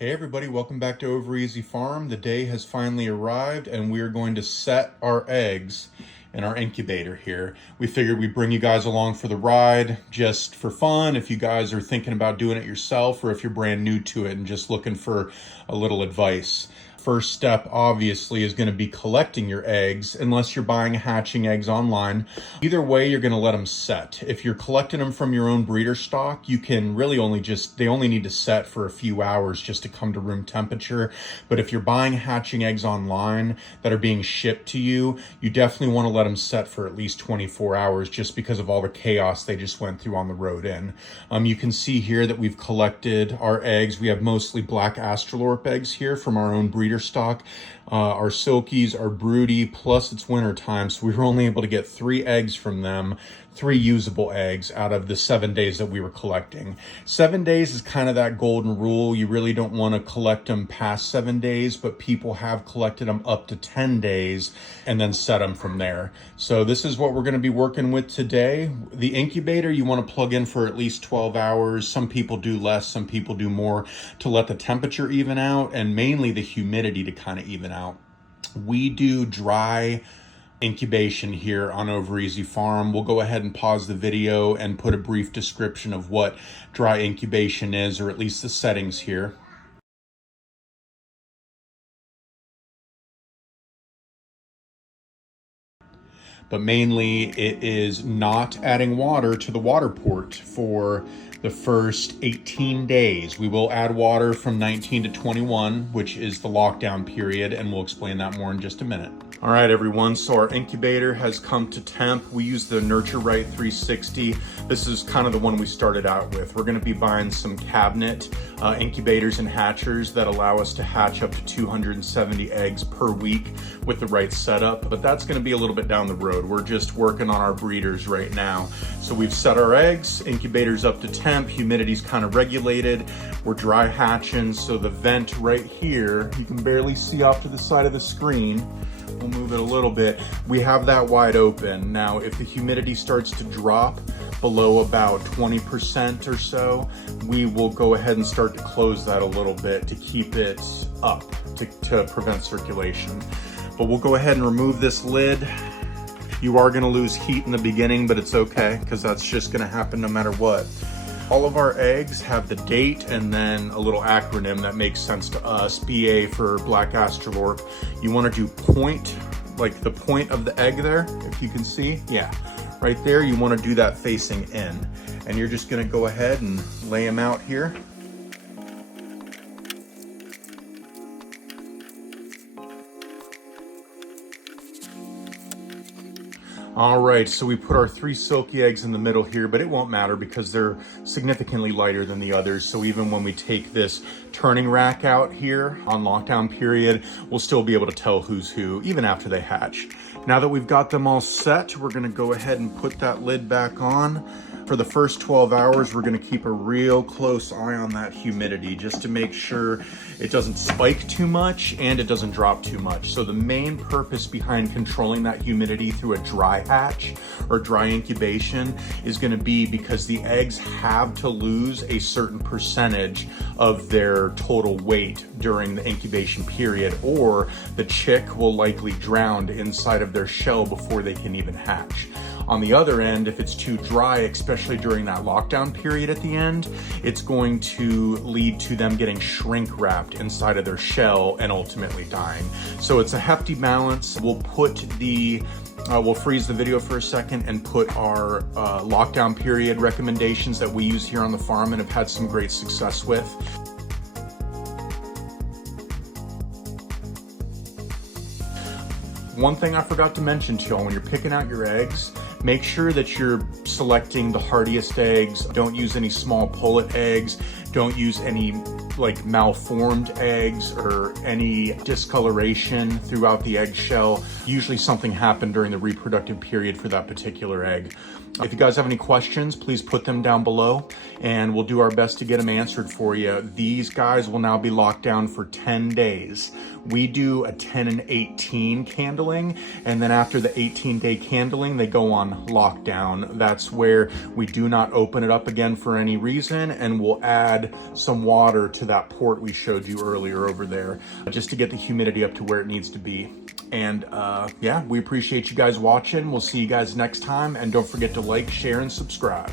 Hey everybody, welcome back to Over Easy Farm. The day has finally arrived and we are going to set our eggs in our incubator here. We figured we'd bring you guys along for the ride just for fun, if you guys are thinking about doing it yourself or if you're brand new to it and just looking for a little advice. First step obviously is going to be collecting your eggs, unless you're buying hatching eggs online. Either way, you're going to let them set. If you're collecting them from your own breeder stock, you can really they only need to set for a few hours just to come to room temperature. But if you're buying hatching eggs online that are being shipped to you, you definitely want to let them set for at least 24 hours just because of all the chaos they just went through on the road in. You can see here that we've collected our eggs. We have mostly black Australorp eggs here from our own breeder stock. Our silkies are broody, plus it's winter time, so we were only able to get 3 eggs from them, 3 usable eggs out of the 7 days that we were collecting. 7 days is kind of that golden rule. You really don't want to collect them past 7 days, but people have collected them up to 10 days and then set them from there. So this is what we're going to be working with today. The incubator, you want to plug in for at least 12 hours. Some people do less, some people do more, to let the temperature even out and mainly the humidity to kind of even out. We do dry incubation here on Over Easy Farm. We'll go ahead and pause the video and put a brief description of what dry incubation is, or at least the settings here. But mainly it is not adding water to the water port for the first 18 days. We will add water from 19 to 21, which is the lockdown period, and we'll explain that more in just a minute. All right, everyone, so our incubator has come to temp. We use the Nurture Right 360. This is kind of the one we started out with. We're gonna be buying some cabinet incubators and hatchers that allow us to hatch up to 270 eggs per week with the right setup, but that's gonna be a little bit down the road. We're just working on our breeders right now. So we've set our eggs, incubator's up to temp, humidity's kind of regulated. We're dry hatching, so the vent right here, you can barely see off to the side of the screen. We'll move it a little bit. We have that wide open. Now, if the humidity starts to drop below about 20% or so, we will go ahead and start to close that a little bit to keep it up, to prevent circulation. But we'll go ahead and remove this lid. You are gonna lose heat in the beginning, but it's okay, because that's just gonna happen no matter what. All of our eggs have the date and then a little acronym that makes sense to us, BA for Black Australorp. You want to do point, like the point of the egg there, if you can see. Yeah, right there, you want to do that facing in. And you're just going to go ahead and lay them out here. All right, so we put our 3 silky eggs in the middle here, but it won't matter because they're significantly lighter than the others. So even when we take this turning rack out here on lockdown period, we'll still be able to tell who's who, even after they hatch. Now that we've got them all set, we're gonna go ahead and put that lid back on. For the first 12 hours, we're gonna keep a real close eye on that humidity just to make sure it doesn't spike too much and it doesn't drop too much. So the main purpose behind controlling that humidity through a dry hatch or dry incubation is gonna be because the eggs have to lose a certain percentage of their total weight during the incubation period, or the chick will likely drown inside of their shell before they can even hatch. On the other end, if it's too dry, especially during that lockdown period at the end, it's going to lead to them getting shrink wrapped inside of their shell and ultimately dying. So it's a hefty balance. We'll freeze the video for a second and put our lockdown period recommendations that we use here on the farm and have had some great success with. One thing I forgot to mention to y'all, when you're picking out your eggs, make sure that you're selecting the hardiest eggs. Don't use any small pullet eggs. Don't use any like malformed eggs or any discoloration throughout the eggshell. Usually something happened during the reproductive period for that particular egg. If you guys have any questions, please put them down below and we'll do our best to get them answered for you. These guys will now be locked down for 10 days. We do a 10 and 18 candling, and then after the 18-day candling, they go on lockdown. That's where we do not open it up again for any reason, and we'll add some water to that port we showed you earlier over there, just to get the humidity up to where it needs to be. And yeah, we appreciate you guys watching. We'll see you guys next time, and don't forget to like, share, and subscribe.